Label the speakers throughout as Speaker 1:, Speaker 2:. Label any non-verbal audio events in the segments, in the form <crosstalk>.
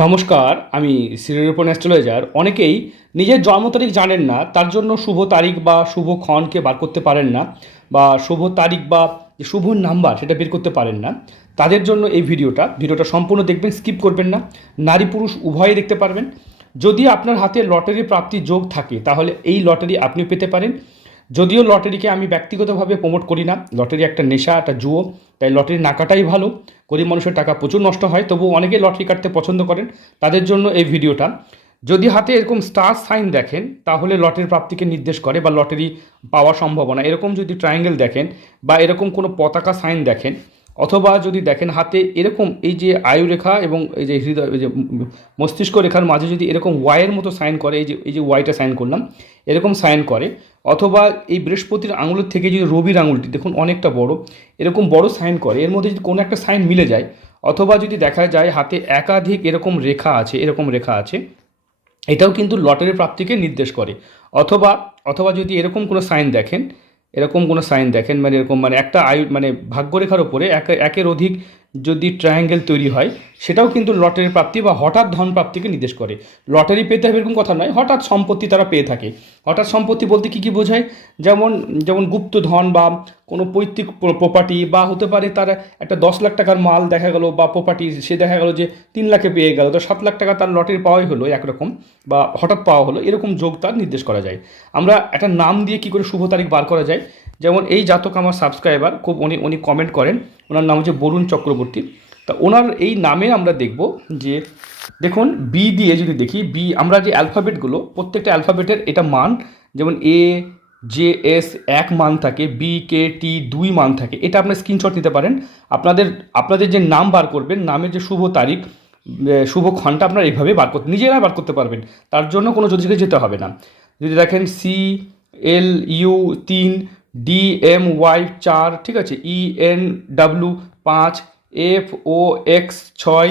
Speaker 1: নমস্কার, আমি সিরিয়ারোপন অ্যাস্ট্রোলজার। অনেকেই নিজের জন্ম তারিখ জানেন না, তার জন্য শুভ তারিখ বা শুভ ক্ষণকে বার করতে পারেন না, বা শুভ তারিখ বা শুভ নাম্বার সেটা বের করতে পারেন না। তাদের জন্য এই ভিডিওটা ভিডিওটা সম্পূর্ণ দেখবেন, স্কিপ করবেন না। নারী পুরুষ উভয়ই দেখতে পারবেন। যদি আপনার হাতে লটারি প্রাপ্তি যোগ থাকে, তাহলে এই লটারি আপনি পেতে পারেন। যদিও লটারিকে আমি ব্যক্তিগতভাবে প্রমোট করি না, লটারি একটা নেশা, একটা জুয়ো, তাই লটারি না কাটাই ভালো। গরিব মানুষের টাকা প্রচুর নষ্ট হয় তবু অনেকে লটারি কাটতে পছন্দ করেন। তাদের জন্য এই ভিডিওটা। যদি হাতে এরকম স্টার সাইন দেখেন, তাহলে লটারির প্রাপ্তিকে নির্দেশ করে বা লটারি পাওয়া সম্ভাবনা। এরকম যদি ট্রায়াঙ্গেল দেখেন বা এরকম কোনো পতাকা সাইন দেখেন অথবা যদি দেখেন হাতে এরকম এই যে আয়ু রেখা এবং এই যে হৃদয় যে মস্তিষ্ক রেখার মাঝে যদি এরকম ওয়াইয়ের মতো সাইন করে, এই যে এই যে ওয়াইটা সাইন করলাম, এরকম সাইন করে, অথবা এই বৃহস্পতির আঙুলের থেকে যদি রবির আঙুলটি, দেখুন অনেকটা বড়, এরকম বড় সাইন করে, এর মধ্যে যদি কোনো একটা সাইন মিলে যায়, অথবা যদি দেখা যায় হাতে একাধিক এরকম রেখা আছে, এরকম রেখা আছে, এটাও কিন্তু লটারির প্রাপ্তিকে নির্দেশ করে। অথবা অথবা যদি এরকম কোনো সাইন দেখেন এরকম কোনো সাইন দেখেন? মানে এরকম মানে একটা আয়ু মানে ভাগ্যরেখার ওপরে এক, একের অধিক যদি ট্রায়াঙ্গেল তৈরি হয়, সেটাও কিন্তু লটারি প্রাপ্তি বা হঠাৎ ধন প্রাপ্তিকে নির্দেশ করে। লটারি পেতে হবে এরকম কথা নয়, হঠাৎ সম্পত্তি তারা পেয়ে থাকে। হঠাৎ সম্পত্তি বলতে কী কী বোঝায়? যেমন যেমন গুপ্ত ধন বা কোনো পৈতৃক প্রপার্টি বা হতে পারে তার একটা দশ লাখ টাকার মাল দেখা গেল বা প্রপার্টি সে দেখা গেল যে তিন লাখে পেয়ে গেল। তো সাত লাখ টাকা তার লটের পাওয়াই হলো একরকম বা হঠাৎ পাওয়া হলো, এরকম যোগ তার নির্দেশ করা যায়। আমরা একটা নাম দিয়ে কি করে শুভ তারিখ বার করা যায়? যেমন এই জাতক আমার সাবস্ক্রাইবার খুব উনি উনি কমেন্ট করেন, ওনার নাম হচ্ছে বরুণ চক্রবর্তী। তা ওনার এই নামে আমরা দেখব যে, দেখুন বি দিয়ে যদি দেখি বি আমরা যে অ্যালফাবেটগুলো প্রত্যেকটা অ্যালফাবেটের এটা মান, যেমন এ জে এস এক মান থাকে বি কে টি দুই মান থাকে। এটা আপনার স্ক্রিনশট নিতে পারেন। আপনাদের আপনাদের যে নাম বার করবেন, নামের যে শুভ তারিখ শুভ ক্ষণটা আপনারা এইভাবে বার করতে, নিজেরা বার করতে পারবেন। তার জন্য কোনো জ্যোতিষকে যেতে হবে না। যদি দেখেন সি এল ইউ তিন ডি এম ওয়াই চার, ঠিক আছে ই এন ডাব্লু পাঁচ এফ ও এক্স ছয়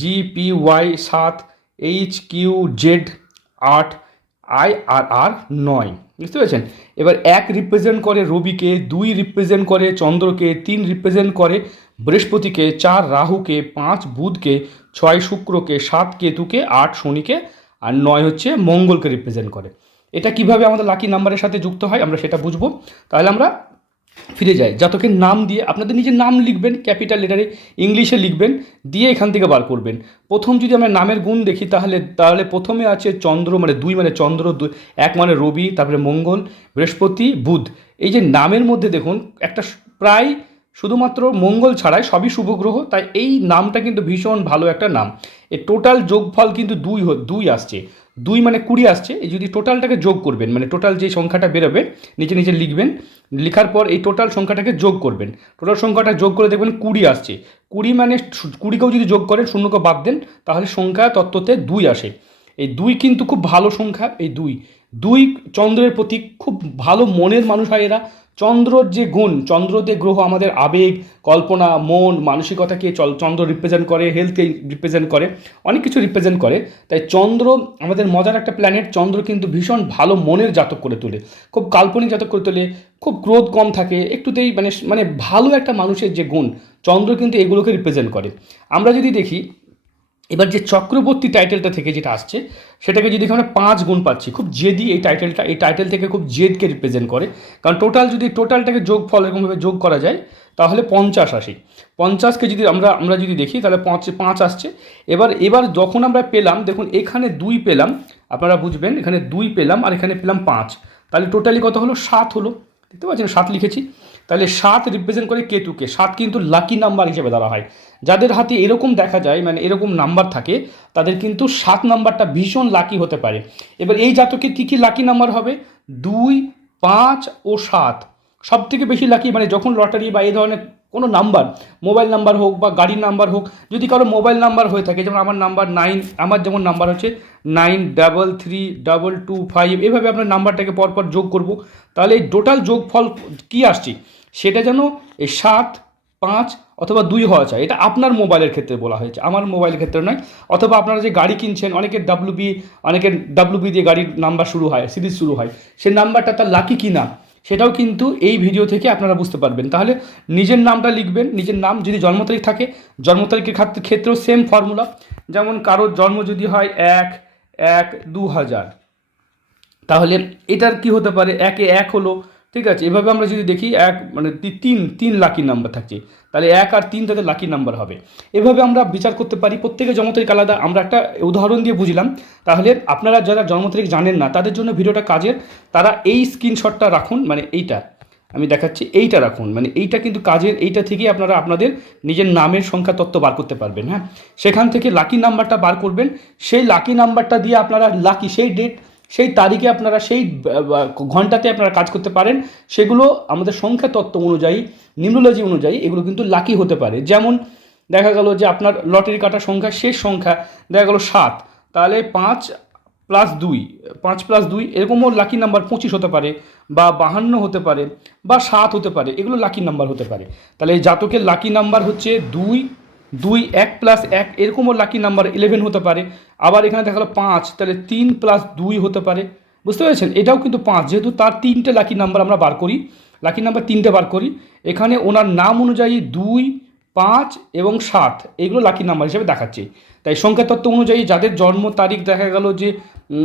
Speaker 1: জি পি ওয়াই সাত এইচ কিউ জেড আট আই আর আর নয়। বুঝতে পেরেছেন? এবার এক রিপ্রেজেন্ট করে রবিকে, দুই রিপ্রেজেন্ট করে চন্দ্রকে, তিন রিপ্রেজেন্ট করে বৃহস্পতিকে, চার রাহুকে, পাঁচ বুধকে, ছয় শুক্রকে, সাত কেতুকে, আট শনিকে, আর নয় হচ্ছে মঙ্গলকে রিপ্রেজেন্ট করে। এটা কীভাবে আমাদের লাকি নাম্বারের সাথে যুক্ত হয় আমরা সেটা বুঝব। তাহলে আমরা ফিরে যায়। জাতকের নাম দিয়ে আপনাদের নিজের নাম লিখবেন, ক্যাপিটাল লেটারে ইংলিশে লিখবেন, দিয়ে এখান থেকে বার করবেন। প্রথম যদি আমরা নামের গুণ দেখি, তাহলে তাহলে প্রথমে আছে চন্দ্র মানে দুই মানে চন্দ্র এক মানে রবি, তারপরে মঙ্গল, বৃহস্পতি, বুধ। এই যে নামের মধ্যে দেখুন, একটা প্রায় শুধুমাত্র মঙ্গল ছাড়াই সবই শুভগ্রহ তাই এই নামটা কিন্তু ভীষণ ভালো একটা নাম। এর টোটাল যোগফল কিন্তু দুই দুই আসছে। দুই মানে কুড়ি আসছে, এই যদি টোটালটাকে যোগ করবেন মানে টোটাল যে সংখ্যাটা বেরোবে, নিচে নিচে লিখবেন, লেখার পর এই টোটাল সংখ্যাটাকে যোগ করবেন। টোটাল সংখ্যাটা যোগ করে দেখবেন কুড়ি আসছে। কুড়ি মানে কুড়িকেও যদি যোগ করেন শূন্যকে বাদ দেন, তাহলে সংখ্যা তত্ত্বতে দুই আসে। এই দুই কিন্তু খুব ভালো সংখ্যা, এই দুই। দুই চন্দ্রের প্রতি খুব ভালো মনের মানুষ হয় এরা। চন্দ্রর যে গুণ, চন্দ্রতে গ্রহ আমাদের আবেগ, কল্পনা, মন, মানসিকতাকে চল চন্দ্র রিপ্রেজেন্ট করে হেলথকে রিপ্রেজেন্ট করে, অনেক কিছু রিপ্রেজেন্ট করে। তাই চন্দ্র আমাদের মজার একটা প্ল্যানেট চন্দ্র কিন্তু ভীষণ ভালো মনের জাতক করে তোলে। খুব কাল্পনিক জাতক করে তোলে, খুব ক্রোধ কম থাকে, একটুতেই মানে মানে ভালো একটা মানুষের যে গুণ, চন্দ্র কিন্তু এগুলোকে রিপ্রেজেন্ট করে। আমরা যদি দেখি এবার যে চক্রবর্তী টাইটেলটা থেকে যেটা আসছে, সেটাকে যদি আমরা পাঁচ গুণ পাচ্ছি, খুব জেদি এই টাইটেলটা, এই টাইটেল থেকে খুব জেদকে রিপ্রেজেন্ট করে। কারণ টোটাল যদি টোটালটাকে যোগ ফল এরকমভাবে যোগ করা যায়, তাহলে পঞ্চাশ আসে। পঞ্চাশকে যদি আমরা আমরা যদি দেখি, তাহলে পাঁচ পাঁচ আসছে। এবার এবার যখন আমরা পেলাম, দেখুন এখানে দুই পেলাম, আপনারা বুঝবেন, এখানে দুই পেলাম আর এখানে পেলাম পাঁচ। তাহলে টোটালি কত হলো? সাত হলো। দেখতে পাচ্ছেন, সাত লিখেছি। তাহলে সাত রিপ্রেজেন্ট করে কেতুকে সাত কিন্তু লাকি নাম্বার হিসেবে ধরা হয়। যাদের হাতে এরকম দেখা যায় মানে এরকম নাম্বার থাকে, তাদের কিন্তু সাত নাম্বারটা ভীষণ লাকি হতে পারে। এবার এই জাতকের কী কী লাকি নাম্বার হবে? দুই, পাঁচ ও সাত। সব থেকে বেশি লাকি মানে যখন লটারি বা এই ধরনের কোনো নাম্বার মোবাইল নাম্বার হোক বা গাড়ির নাম্বার হোক, যদি কারও মোবাইল নাম্বার হয়ে থাকে, যেমন আমার নাম্বার নাইন আমার যেমন নাম্বার হচ্ছে nine double three double two five এভাবে আপনার নাম্বারটাকে পরপর যোগ করব। তাহলে এই টোটাল যোগফল কী আসছে? সেটা যেন এই সাত, পাঁচ অথবা দুই হওয়া চাই। এটা আপনার মোবাইলের ক্ষেত্রে বলা হয়েছে। আমার মোবাইলের ক্ষেত্রে নয়। অথবা আপনারা যে গাড়ি কিনছেন, অনেকের ডাব্লু বি অনেকের ডাব্লু বি দিয়ে গাড়ির নাম্বার শুরু হয়, সিরিজ শুরু হয়। সেই নাম্বারটা তার লাকি কি না সেটাও কিন্তু এই ভিডিও থেকে আপনারা বুঝতে পারবেন। তাহলে নিজের নামটা লিখবেন। নিজের নাম যদি জন্ম তারিখ থাকে, জন্ম তারিখের ক্ষেত্রেও সেম ফর্মুলা যেমন কারোর জন্ম যদি হয় এক এক দু হাজার তাহলে এটার কি হতে পারে? একে এক হলো ঠিক আছে, এভাবে আমরা যদি দেখি এক মানে তিন তিন লাকি নাম্বার থাকছে, তাহলে এক আর তিন তাদের লাকি নাম্বার হবে। এভাবে আমরা বিচার করতে পারি, প্রত্যেকের জন্ম তারিখ আলাদা, আমরা একটা উদাহরণ দিয়ে বুঝলাম। তাহলে আপনারা যারা জন্ম তারিখ জানেন না, তাদের জন্য ভিডিওটা কাজের, তারা এই স্ক্রিনশটটা রাখুন মানে এইটা, আমি দেখাচ্ছি, এইটা রাখুন মানে এইটা কিন্তু কাজের, এইটা থেকেই আপনারা আপনাদের নিজের নামের সংখ্যা তত্ত্ব বার করতে পারবেন হ্যাঁ? সেখান থেকে লাকি নাম্বারটা বার করবেন, সেই লাকি নাম্বারটা দিয়ে আপনারা লাকি সেই ডেট সেই তারিখে আপনারা সেই ঘন্টাতে আপনারা কাজ করতে পারেন। সেগুলো আমাদের সংখ্যা তত্ত্ব অনুযায়ী নিউমোলজি অনুযায়ী এগুলো কিন্তু লাকি হতে পারে। যেমন দেখা গেল যে আপনার লটারি কাটার সংখ্যা, শেষ সংখ্যা দেখা গেল সাত। তাহলে পাঁচ প্লাস দুই, পাঁচ প্লাস দুই এরকমও লাকি নাম্বার পঁচিশ হতে পারে বা বাহান্ন হতে পারে বা সাত হতে পারে। এগুলো লাকি নাম্বার হতে পারে। তাহলে এই জাতকের লাকি নাম্বার হচ্ছে দুই দুই, এক প্লাস এক, এরকমও লাকি নাম্বার ইলেভেন হতে পারে। আবার এখানে দেখা গেলো পাঁচ, তাহলে তিন প্লাস দুই হতে পারে। বুঝতে পেরেছেন? এটাও কিন্তু পাঁচ, যেহেতু তার তিনটে লাকি নাম্বার আমরা বার করি। লাকি নাম্বার তিনটে বার করি। এখানে ওনার নাম অনুযায়ী দুই, পাঁচ এবং সাত, এগুলো লাকি নাম্বার হিসেবে দেখাচ্ছে। তাই সংখ্যা তত্ত্ব অনুযায়ী যাদের জন্ম তারিখ দেখা গেল যে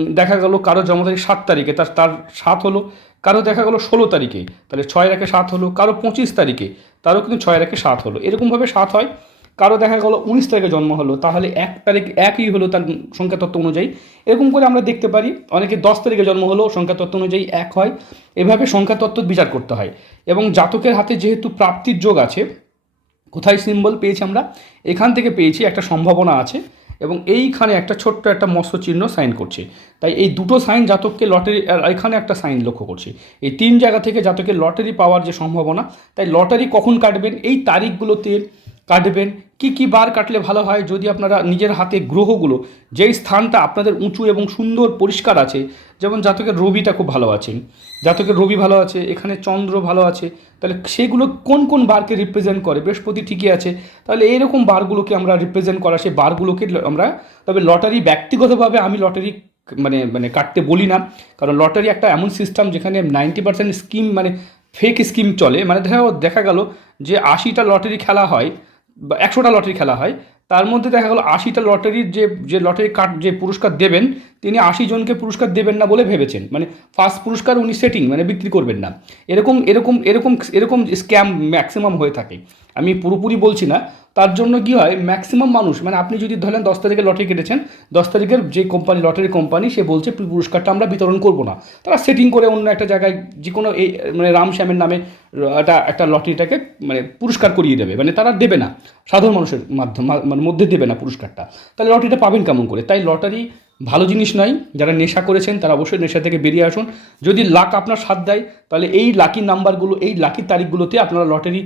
Speaker 1: দেখা গেল কারও জন্ম তারিখ সাত তারিখে, তার তার সাত হলো, কারও দেখা গেলো ষোলো তারিখে, তাহলে ছয় রেখে সাত হলো, কারও পঁচিশ তারিখে, তারও কিন্তু ছয় রেখে সাত হলো। এরকমভাবে সাত হয়। কারও দেখা গেলো উনিশ তারিখে জন্ম হলো, তাহলে এক তারিখ একই হলো তার সংখ্যা তত্ত্ব অনুযায়ী। এরকম করে আমরা দেখতে পারি, অনেকে দশ তারিখে জন্ম হলো, সংখ্যা তত্ত্ব অনুযায়ী এক হয়। এভাবে সংখ্যা তত্ত্ব বিচার করতে হয়। এবং জাতকের হাতে যেহেতু প্রাপ্তির যোগ আছে, কোথায় সিম্বল পেয়েছি আমরা? এখান থেকে পেয়েছি একটা সম্ভাবনা আছে এবং এইখানে একটা ছোট্ট একটা মৎস্য চিহ্ন সাইন করছে। তাই এই দুটো সাইন জাতককে লটারি এখানে একটা সাইন লক্ষ্য করছে। এই তিন জায়গা থেকে জাতকের লটারি পাওয়ার যে সম্ভাবনা, তাই লটারি কখন কাটবেন? এই তারিখগুলোতে কাটবেন। কি কি বার কাটলে ভালো হয়? যদি আপনারা নিজের হাতে গ্রহগুলো, যেই স্থানটা আপনাদের উঁচু এবং সুন্দর পরিষ্কার আছে, যেমন জাতকের রবিটা খুব ভালো আছেন জাতকের রবি ভালো আছে, এখানে চন্দ্র ভালো আছে, তাহলে সেগুলো কোন কোন বারকে রিপ্রেজেন্ট করে? বৃহস্পতি ঠিকই আছে, তাহলে এইরকম বারগুলোকে আমরা রিপ্রেজেন্ট করা, সেই বারগুলোকে আমরা, তবে লটারি ব্যক্তিগতভাবে আমি লটারি মানে মানে কাটতে বলি না, কারণ লটারি একটা এমন সিস্টেম যেখানে নাইনটি পার্সেন্ট স্কিম মানে ফেক স্কিম চলে। মানে দেখা দেখা গেল যে আশিটা লটারি খেলা হয় বা একশোটা লটারি খেলা হয়, তার মধ্যে দেখা গেলো আশিটা লটারির যে যে লটারি কার্ড, যে পুরস্কার দেবেন তিনি আশি জনকে পুরস্কার দেবেন না বলে ভেবেছেন। মানে ফার্স্ট পুরস্কার উনি সেটিং মানে বিক্রি করবেন না। এরকম এরকম এরকম এরকম স্ক্যাম ম্যাক্সিমাম হয়ে থাকে। আমি পুরোপুরি বলছি না। তার জন্য কি হয় ম্যাক্সিমাম মানুষ মানে আপনি যদি ধরেন দশ তারিখে লটারি কেটেছেন, দশ তারিখের যে কোম্পানি লটারি কোম্পানি সে বলছে পুরস্কারটা আমরা বিতরণ করব না। তারা সেটিং করে অন্য একটা জায়গায় যে কোনো এই মানে রাম শ্যামের নামে একটা একটা লটারিটাকে মানে পুরস্কার করিয়ে দেবে। মানে তারা দেবে না। সাধারণ মানুষের মাধ্যম মানে মধ্যে দেবে না পুরস্কারটা। তাহলে লটারিটা পাবেন কেমন করে? তাই লটারি ভালো জিনিস নয় যারা নেশা করেছেন তারা অবশ্যই নেশা থেকে বেরিয়ে আসুন। যদি লাক আপনার সাথ দেয়, তাহলে এই লাকি নাম্বারগুলো, এই লাকি তারিখগুলোতে আপনারা লটারি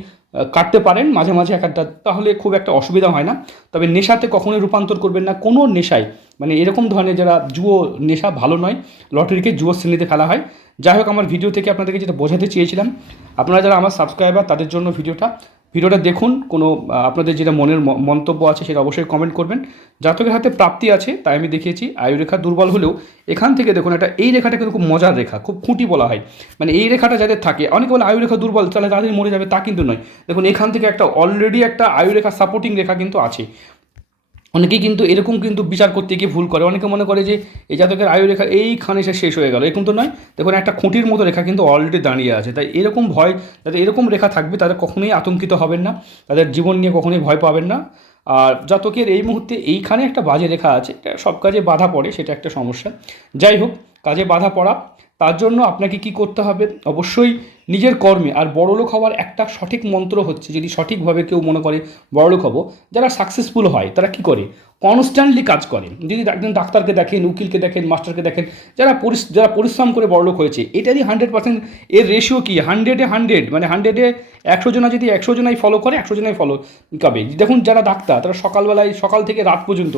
Speaker 1: কাটতে পারেন মাঝে মাঝে এক একটা তাহলে খুব একটা অসুবিধা হয় না। তবে নেশাতে কখনোই রূপান্তর করবেন না, কোনো নেশায়। মানে এরকম ধরনের যারা জুয়ো নেশা ভালো নয়, লটারিকে জুয়ো শ্রেণীতে ফেলা হয়। যাই হোক, আমার ভিডিও থেকে আপনাদেরকে যেটা বোঝাতে চেয়েছিলাম, আপনারা যারা আমার সাবস্ক্রাইবার তাদের জন্য ভিডিওটা ভিডিওটা দেখুন, কোনো আপনাদের যেটা মনের মন্তব্য আছে সেটা অবশ্যই কমেন্ট করবেন। জাতকের হাতে প্রাপ্তি আছে, তাই আমি দেখিয়েছি, আয়ুরেখা দুর্বল হলেও এখান থেকে দেখুন, একটা, এই রেখাটা কিন্তু খুব মজার রেখা, খুব খুঁটি বলা হয়। মানে এই রেখাটা যাদের থাকে, অনেকে বলে আয়ুরেখা দুর্বল, তাহলে তাদের মরে যাবে, তা কিন্তু নয়। দেখুন, এখান থেকে একটা অলরেডি একটা আয়ুরেখা সাপোর্টিং রেখা কিন্তু আছে। অনেকেই কিন্তু এরকম কিন্তু বিচার করতে গিয়ে ভুল করে। অনেকে মনে করে যে এই জাতকের আয়ু রেখা এইখানে সে শেষ হয়ে গেল। এরকম তো নয়। দেখুন, একটা খুঁটির মতো রেখা কিন্তু অলরেডি দাঁড়িয়ে আছে। তাই এরকম ভয় যাতে এরকম রেখা থাকবে, তাদের কখনোই আতঙ্কিত হবেন না। তাদের জীবন নিয়ে কখনোই ভয় পাবেন না। আর জাতকের এই মুহূর্তে এইখানে একটা বাজে রেখা আছে, এটা সব কাজে বাধা পড়ে, সেটা একটা সমস্যা। যাই হোক, কাজে বাধা পড়া। তার জন্য আপনাকে কি করতে হবে? অবশ্যই নিজের কর্মে। আর বড়লোক হওয়ার একটা সঠিক মন্ত্র হচ্ছে, যদি সঠিকভাবে কেউ মনে করে বড়লোক হব, যারা সাকসেসফুল হয়, তারা কি করে? কনস্ট্যান্টলি কাজ করে। যদি একজন ডাক্তারকে দেখেন, উকিলকে দেখেন, মাস্টারকে দেখেন, যারা যারা পরিশ্রম করে বড়লোক হয়েছে এটারই হান্ড্রেড পার্সেন্ট এর রেশিও কি? হান্ড্রেডে হান্ড্রেড মানে হান্ড্রেডে একশো জনা যদি একশো জনাই ফলো করে, একশো জনাই ফলো কবে? দেখুন, যারা ডাক্তার, তারা সকালবেলায়, সকাল থেকে রাত পর্যন্ত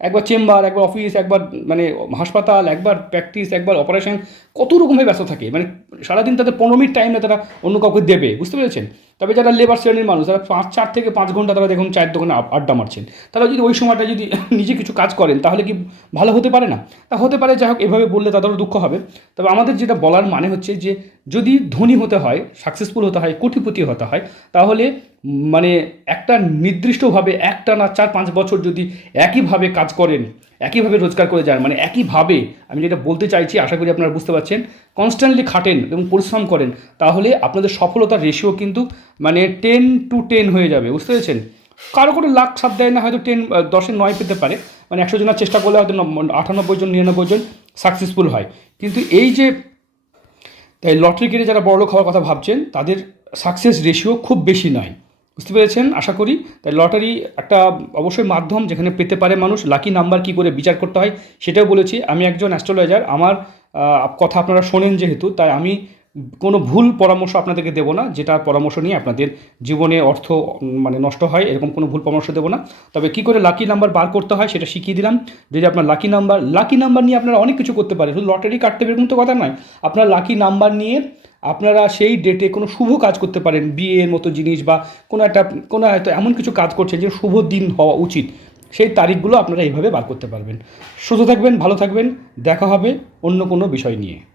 Speaker 1: একবার চেম্বার একবার অফিস একবার মানে হাসপাতাল, একবার প্র্যাকটিস একবার অপারেশন কত রকমভাবে ব্যস্ত থাকে। মানে সারাদিন তাদের পনেরো মিনিট টাইমে তারা অন্য কাউকে দেবে, বুঝতে পেরেছেন? তবে যারা লেবার শ্রেণির মানুষ, তারা পাঁচ, চার থেকে পাঁচ ঘণ্টা তারা দেখুন চায়ের দোকানে আড্ডা মারছেন। তারা যদি ওই সময়টা যদি <laughs> নিজে কিছু কাজ করেন, তাহলে কি ভালো হতে পারে না? তা হতে পারে, যাই হোক, এভাবে বললে তাদেরও দুঃখ হবে। তবে আমাদের যেটা বলার মানে হচ্ছে যে, যদি ধনী হতে হয় সাকসেসফুল হতে হয়, কোটিপতি হতে হয়, তাহলে মানে একটা নির্দিষ্টভাবে একটা না চার, পাঁচ বছর যদি একইভাবে কাজ করেন একইভাবে রোজগার করে যান মানে একইভাবে, আমি যেটা বলতে চাইছি, আশা করি আপনারা বুঝতে পারছেন কনস্ট্যান্টলি খাটেন এবং পরিশ্রম করেন, তাহলে আপনাদের সফলতার রেশিও কিন্তু মানে টেন টু টেন হয়ে যাবে, বুঝতে পেরেছেন? কারও কোনো লাখ সাত দেয় না, হয়তো টেন দশের নয় পেতে পারে মানে একশো জনের চেষ্টা করলে হয়তো নব্বই- আটানব্বই জন, নিরানব্বই জন সাকসেসফুল হয়। কিন্তু এই যে, তাই লটারি কেটে যারা বড়লোক হওয়ার কথা ভাবছেন, তাদের সাকসেস রেশিও খুব বেশি নয়। বুঝতে পেরেছেন? আশা করি। তাই লটারি একটা অবশ্যই মাধ্যম যেখানে পেতে পারে মানুষ। লাকি নাম্বার কি করে বিচার করতে হয় সেটাও বলেছি। আমি একজন অ্যাস্ট্রোলজার আমার কথা আপনারা শোনেন যেহেতু, তাই আমি কোনো ভুল পরামর্শ আপনাদেরকে দেবো না, যেটা পরামর্শ নিয়ে আপনাদের জীবনে অর্থ মানে নষ্ট হয়, এরকম কোনো ভুল পরামর্শ দেবো না। তবে কি করে লাকি নাম্বার বার করতে হয় সেটা শিখিয়ে দিলাম। যদি আপনার লাকি নাম্বার লাকি নাম্বার নিয়ে আপনারা অনেক কিছু করতে পারেন শুধু লটারি কাটতে এরকম তো কথা নয়। আপনার লাকি নাম্বার নিয়ে আপনারা সেই ডেটে কোনো শুভ কাজ করতে পারেন, বিয়ের মতো জিনিস বা কোনো একটা, কোনো হয়তো এমন কিছু কাজ করছেন যে শুভ দিন হওয়া উচিত, সেই তারিখগুলো আপনারা এইভাবে বার করতে পারবেন। সুস্থ থাকবেন, ভালো থাকবেন, দেখা হবে অন্য কোনো বিষয় নিয়ে।